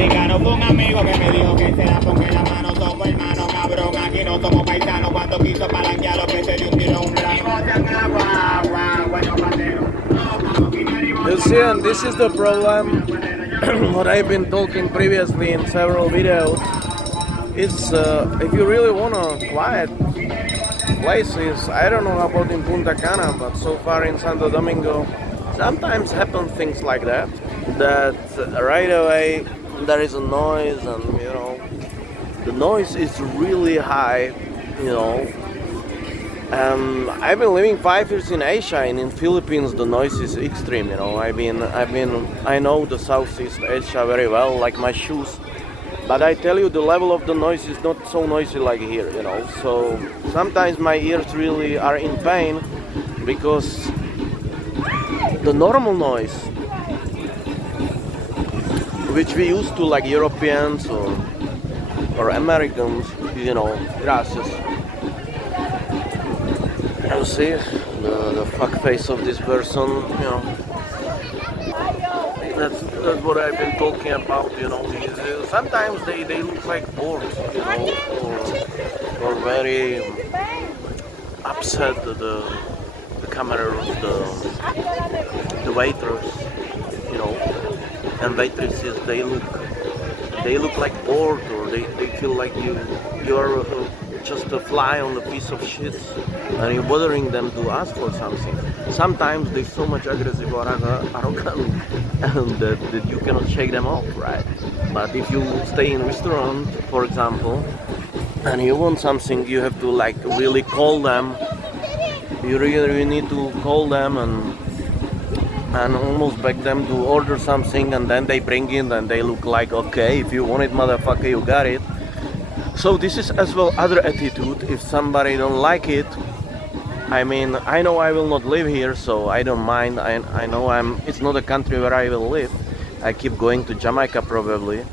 You see, and this is the problem. What I've been talking previously in several videos is if you really wanna quiet places, I don't know about in Punta Cana, but so far in Santo Domingo, sometimes happen things like that. That right away there is a noise, and the noise is really high, you know. I've been living 5 years in Asia, and in Philippines the noise is extreme. I know the Southeast Asia very well, like my shoes. But I tell you, the level of the noise is not so noisy like here. So sometimes my ears really are in pain because the normal noise, which we used to like Europeans or Americans, gracias. You see the fuck face of this person, That's what I've been talking about, Sometimes they look like bored, or very upset. The cameras, the waiters, and waitresses, they look like bored, or they feel like you're just a fly on a piece of shit, and you're bothering them to ask for something. Sometimes they're so much aggressive or arrogant and that you cannot shake them off, right? But if you stay in a restaurant, for example, and you want something, you have to like really call them. You really need to call them and almost beg them to order something, and then they bring it and they look like, okay, if you want it, motherfucker, you got it. So this is as well other attitude. If somebody don't like it, I know I will not live here, so I don't mind. I know it's not a country where I will live. I keep going to Jamaica probably,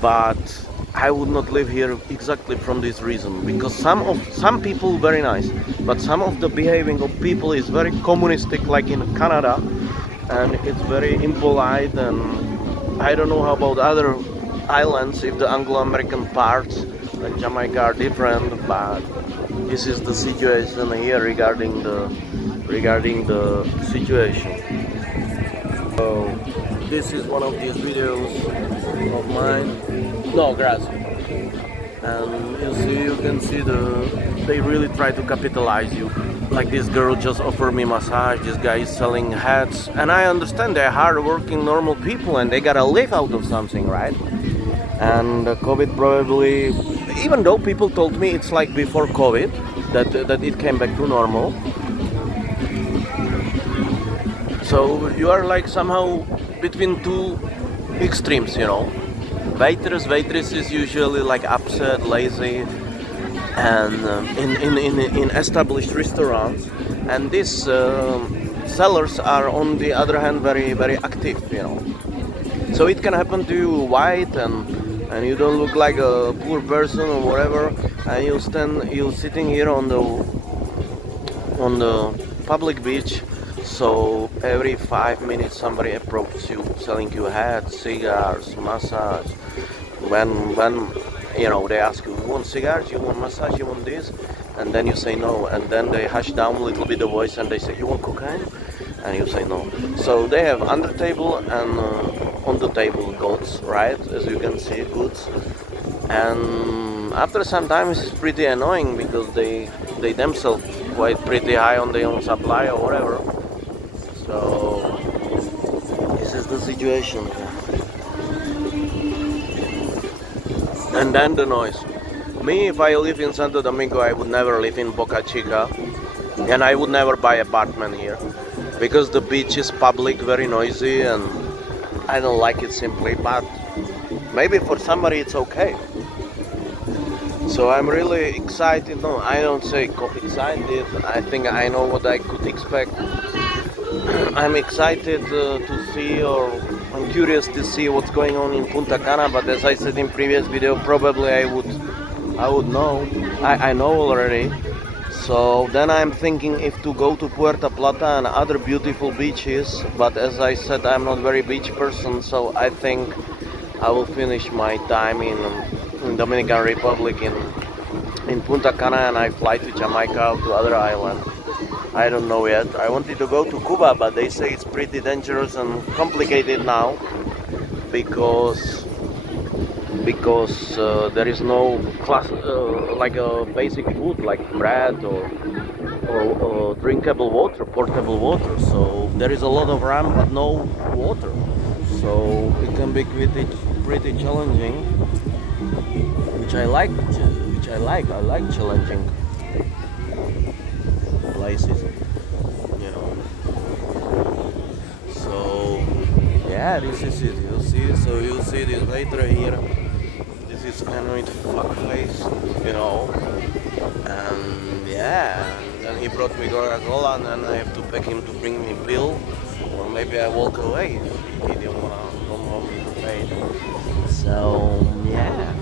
but I would not live here exactly from this reason, because some people very nice, but some of the behaving of people is very communistic, like in Canada, and it's very impolite. And I don't know how about other islands, if the Anglo-American parts like Jamaica are different, but this is the situation here regarding the situation. So this is one of these videos of mine. No, gracias. And you can see they really try to capitalize you. Like this girl just offered me massage, this guy is selling hats, and I understand they're hard-working normal people and they gotta live out of something, right? And COVID probably, even though people told me it's like before COVID, that it came back to normal. So you are like somehow between two extremes, Waitress is usually like upset, lazy, and in established restaurants, and these sellers are on the other hand very very active, So it can happen to you white and you don't look like a poor person or whatever, and you're sitting here on the public beach. So every 5 minutes somebody approaches you selling you hats, cigars, massage. When they ask you want cigars, you want massage, you want this, and then you say no, and then they hush down a little bit the voice and they say you want cocaine, and you say no. So they have under table and on the table goods, right? As you can see, goods. And after some time it's pretty annoying because they themselves quite pretty high on their own supply or whatever. So this is the situation. And then the noise. Me, if I live in Santo Domingo, I would never live in BocaChica, and I would never buy apartment here because the beach is public, very noisy, and I don't like it simply. But maybe for somebody it's okay. So I'm really excited. No, I don't say excited. I think I know what I could expect. I'm excited to see, or I'm curious to see what's going on in Punta Cana. But as I said in previous video, probably I would know. I know already. So then I'm thinking if to go to Puerto Plata and other beautiful beaches. But as I said, I'm not very beach person. So I think I will finish my time in Dominican Republic in Punta Cana, and I fly to Jamaica to other islands. I don't know yet. I wanted to go to Cuba, but they say it's pretty dangerous and complicated now because there is no class like a basic food like bread or drinkable water, portable water. So there is a lot of ram but no water. So it can be pretty challenging, which I like. Which I like. I like challenging places. You know. So yeah, this is it. You see. So you see this later here. This is Anoid fuckface. You know. And yeah, and then he brought me Coca-Cola, and then I have to beg him to bring me bill, or maybe I walk away if he don't want me to pay. So yeah,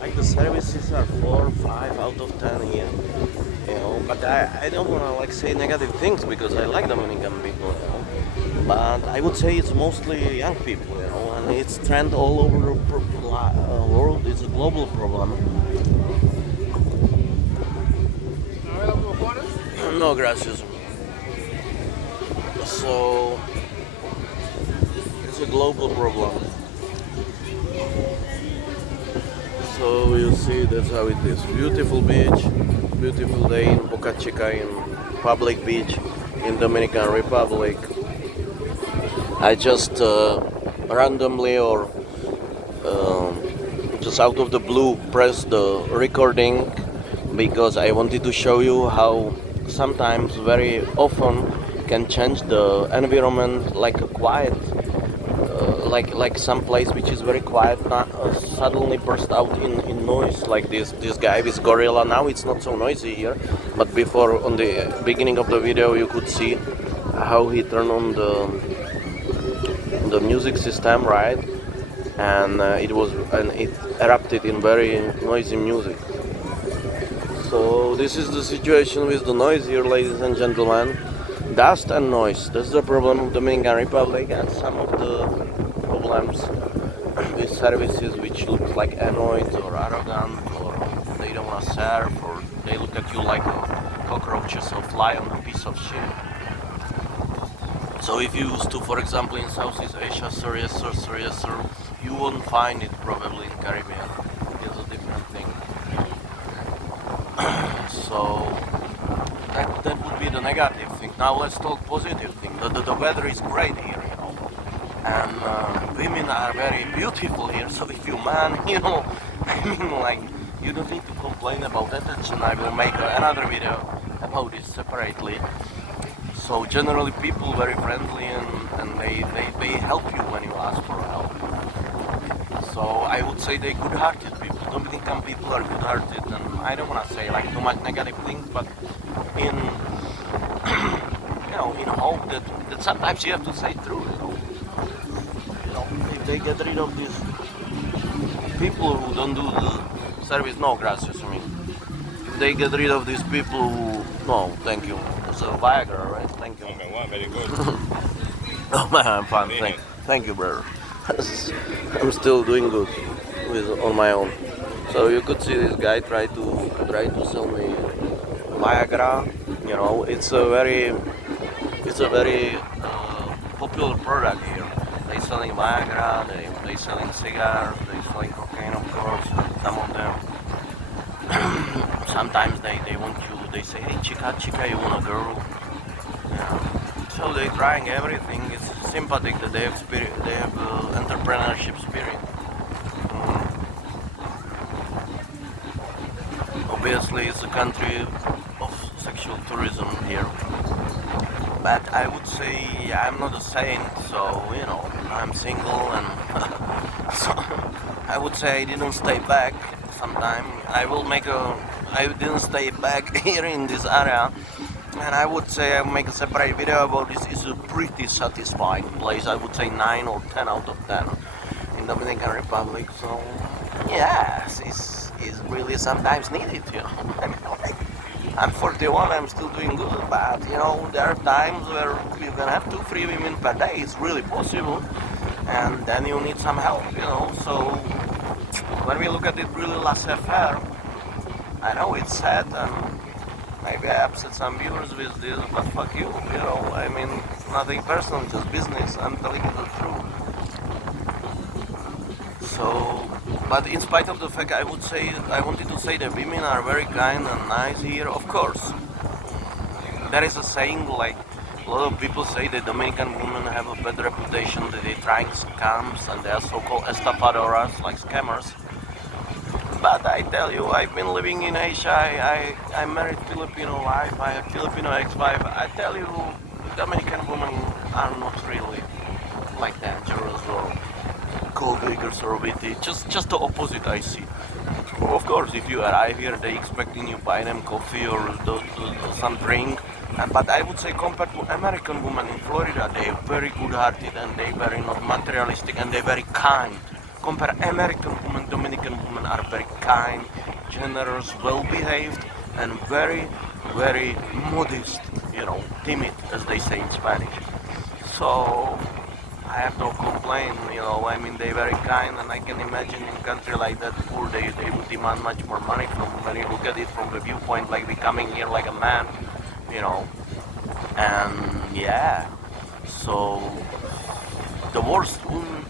like the services are 4, 5 out of 10 here, you know. But I don't wanna like say negative things because I like Dominican people, you know. But I would say it's mostly young people, you know, and it's trend all over the world. It's a global problem. No, gracias. So it's a global problem. So you see, that's how it is. Beautiful beach, beautiful day in BocaChica, in public beach in Dominican Republic. I just randomly or just out of the blue pressed the recording because I wanted to show you how sometimes very often can change the environment like a quiet like some place which is very quiet not, suddenly burst out in noise like this guy with gorilla. Now it's not so noisy here, but before on the beginning of the video you could see how he turned on the music system, right? And it erupted in very noisy music. So this is the situation with the noise here, ladies and gentlemen. Dust and noise. That's the problem of Dominican Republic, and some of the problems with services which look like annoyed or arrogant, or they don't want to serve, or they look at you like a cockroaches or fly on a piece of shit. So if you used to, for example, in Southeast Asia, sir, you won't find it probably in Caribbean. It's a different thing. So that would be the negative thing. Now let's talk positive thing. The weather is great here, you know, and women are very beautiful here. So if you man, you know, I mean, like, you don't need to complain about attention. I will make another video about it separately. So generally people very friendly, and they help you when you ask for help. So I would say they're good-hearted people. Dominican people are good-hearted, and I don't want to say like too much negative things, but in in hope that sometimes you have to say true. If they get rid of these people who don't do the service, no gracias. I mean, if they get rid of these people who, no, thank you. It's a Viagra, right? Thank you. Very good. Oh man, I'm fine. Thank you, brother. I'm still doing good on my own. So you could see this guy try to sell me Viagra. You know, it's a very popular product here. They selling Viagra, they selling cigars, they selling cocaine, of course. Some of them. Sometimes they want you. They say, hey, chica, you want a girl? Yeah. So they're trying everything. It's sympathetic that they have spirit. They have entrepreneurship spirit. Obviously, it's a country of sexual tourism here. But I would say I'm not a saint, so I'm single, and so I would say I didn't stay back. Sometime I didn't stay back here in this area. And I would say I'll make a separate video about this. It's a pretty satisfying place. I would say 9 or 10 out of 10 in Dominican Republic. So yes, it's really sometimes needed. I'm 41. I'm still doing good, but there are times where you can have 2-3 women per day. It's really possible, and then you need some help, you know. So when we look at it really laissez-faire, I know it's sad and maybe I upset some viewers with this, but fuck you, you know. I mean, nothing personal, just business. I'm telling you the truth. So, but in spite of the fact, I wanted to say that women are very kind and nice here. Of course, there is a saying like a lot of people say that Dominican women have a bad reputation, that they trying scams and they are so-called estafadoras, like scammers. But I tell you, I've been living in Asia. I married Filipino wife. I have Filipino ex-wife. I tell you, Dominican women are not really like dangerous or gold diggers or witty. Just the opposite I see. So of course, if you arrive here, they expecting you buy them coffee or some drink. But I would say compared to American women in Florida, they're very good-hearted and they're very not materialistic and they're very kind. Compare American women, Dominican women are very kind, generous, well-behaved, and very, very modest. You know, timid, as they say in Spanish. So I have no complaint, you know, I mean they're very kind and I can imagine in a country like that poor they would demand much more money from when you look at it from the viewpoint like becoming here like a man, you know. And yeah. So the worst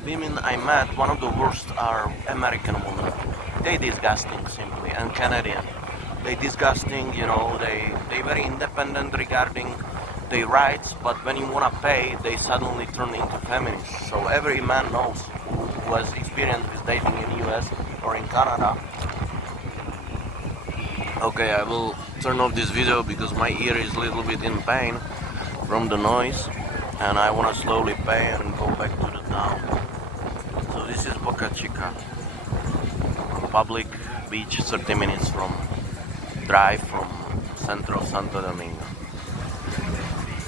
women I met, one of the worst are American women. They disgusting simply and Canadian. They disgusting, you know, they very independent regarding their rights, but when you wanna pay, they suddenly turn into feminists. So every man knows who has experience with dating in US or in Canada. Okay, I will turn off this video because my ear is a little bit in pain from the noise and I wanna slowly pay and go back to the town. So this is BocaChica, public beach 30 minutes from drive from center of Santo Domingo.